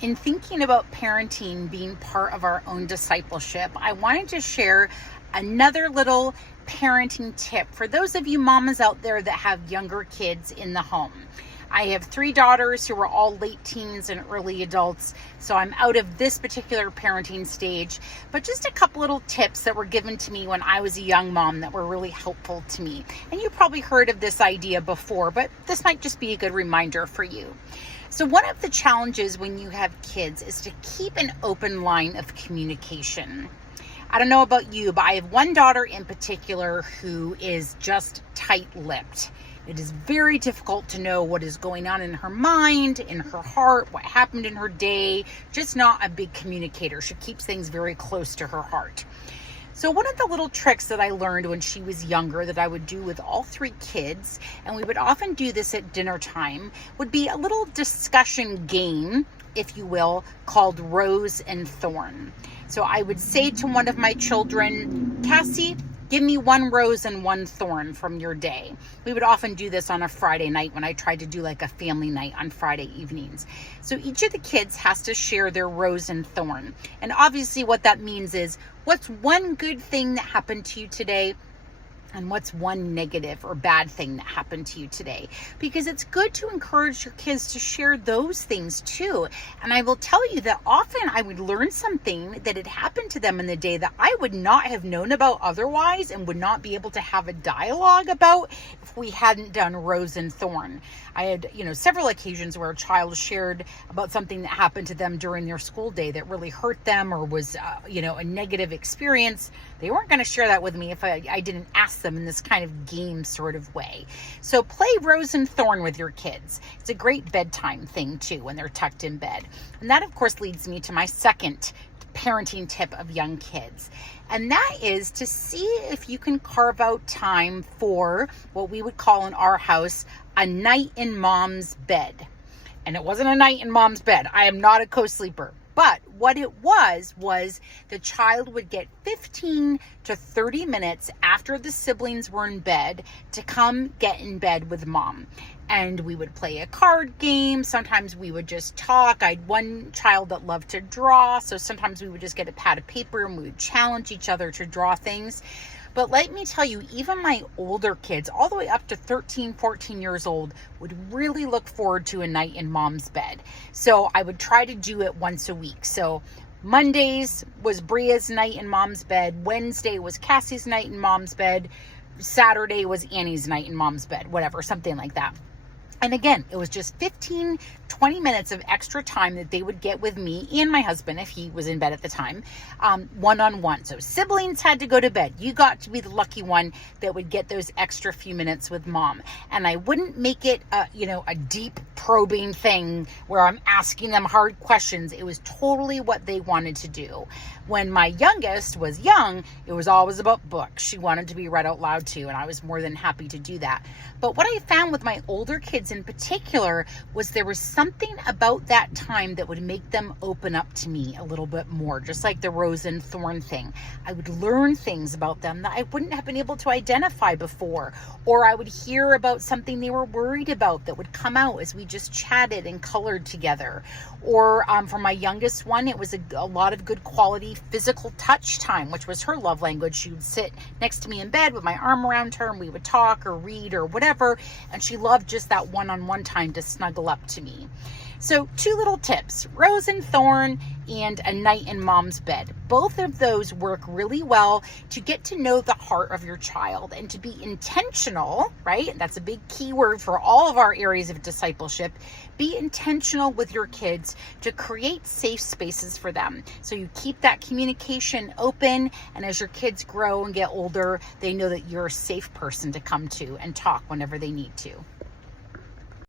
In thinking about parenting being part of our own discipleship, I wanted to share another little parenting tip for those of you mamas out there that have younger kids in the home. I have 3 daughters who are all late teens and early adults, so I'm out of this particular parenting stage, but just a couple little tips that were given to me when I was a young mom that were really helpful to me. And you probably heard of this idea before, but this might just be a good reminder for you. So one of the challenges when you have kids is to keep an open line of communication. I don't know about you, but I have one daughter in particular who is just tight-lipped. It is very difficult to know what is going on in her mind, in her heart, what happened in her day. Just not a big communicator. She keeps things very close to her heart. So one of the little tricks that I learned when she was younger that I would do with all 3 kids, and we would often do this at dinner time, would be a little discussion game, if you will, called Rose and Thorn. So I would say to one of my children, Cassie, give me 1 rose and 1 thorn from your day. We would often do this on a Friday night when I tried to do like a family night on Friday evenings. So each of the kids has to share their rose and thorn. And obviously what that means is, what's one good thing that happened to you today? And what's one negative or bad thing that happened to you today? Because it's good to encourage your kids to share those things too. And I will tell you that often I would learn something that had happened to them in the day that I would not have known about otherwise and would not be able to have a dialogue about if we hadn't done Rose and Thorn. I had, several occasions where a child shared about something that happened to them during their school day that really hurt them or was, a negative experience. They weren't going to share that with me if I didn't ask them in this kind of game sort of way. So play Rose and Thorn with your kids. It's a great bedtime thing too when they're tucked in bed. And that of course leads me to my second parenting tip of young kids. And that is to see if you can carve out time for what we would call in our house a night in mom's bed. And it wasn't a night in mom's bed. I am not a co-sleeper. But what it was the child would get 15 to 30 minutes after the siblings were in bed to come get in bed with mom. And we would play a card game. Sometimes we would just talk. I had one child that loved to draw. So sometimes we would just get a pad of paper and we would challenge each other to draw things. But let me tell you, even my older kids, all the way up to 13, 14 years old, would really look forward to a night in mom's bed. So I would try to do it once a week. So Mondays was Bria's night in mom's bed. Wednesday was Cassie's night in mom's bed. Saturday was Annie's night in mom's bed, whatever, something like that. And again, it was just 15, 20 minutes of extra time that they would get with me and my husband, if he was in bed at the time, one-on-one. So siblings had to go to bed. You got to be the lucky one that would get those extra few minutes with mom. And I wouldn't make it, a deep probing thing where I'm asking them hard questions. It was totally what they wanted to do. When my youngest was young, it was always about books. She wanted to be read out loud too, and I was more than happy to do that. But what I found with my older kids in particular was there was something about that time that would make them open up to me a little bit more, just like the Rose and Thorn thing. I would learn things about them that I wouldn't have been able to identify before, or I would hear about something they were worried about that would come out as we just chatted and colored together. Or for my youngest one, it was a lot of good quality physical touch time, which was her love language. She would sit next to me in bed with my arm around her and we would talk or read or whatever, and she loved just that one-on-one time to snuggle up to me. So 2 little tips, Rose and Thorn and a night in mom's bed. Both of those work really well to get to know the heart of your child and to be intentional, right? That's a big key word for all of our areas of discipleship. Be intentional with your kids to create safe spaces for them. So you keep that communication open, and as your kids grow and get older, they know that you're a safe person to come to and talk whenever they need to.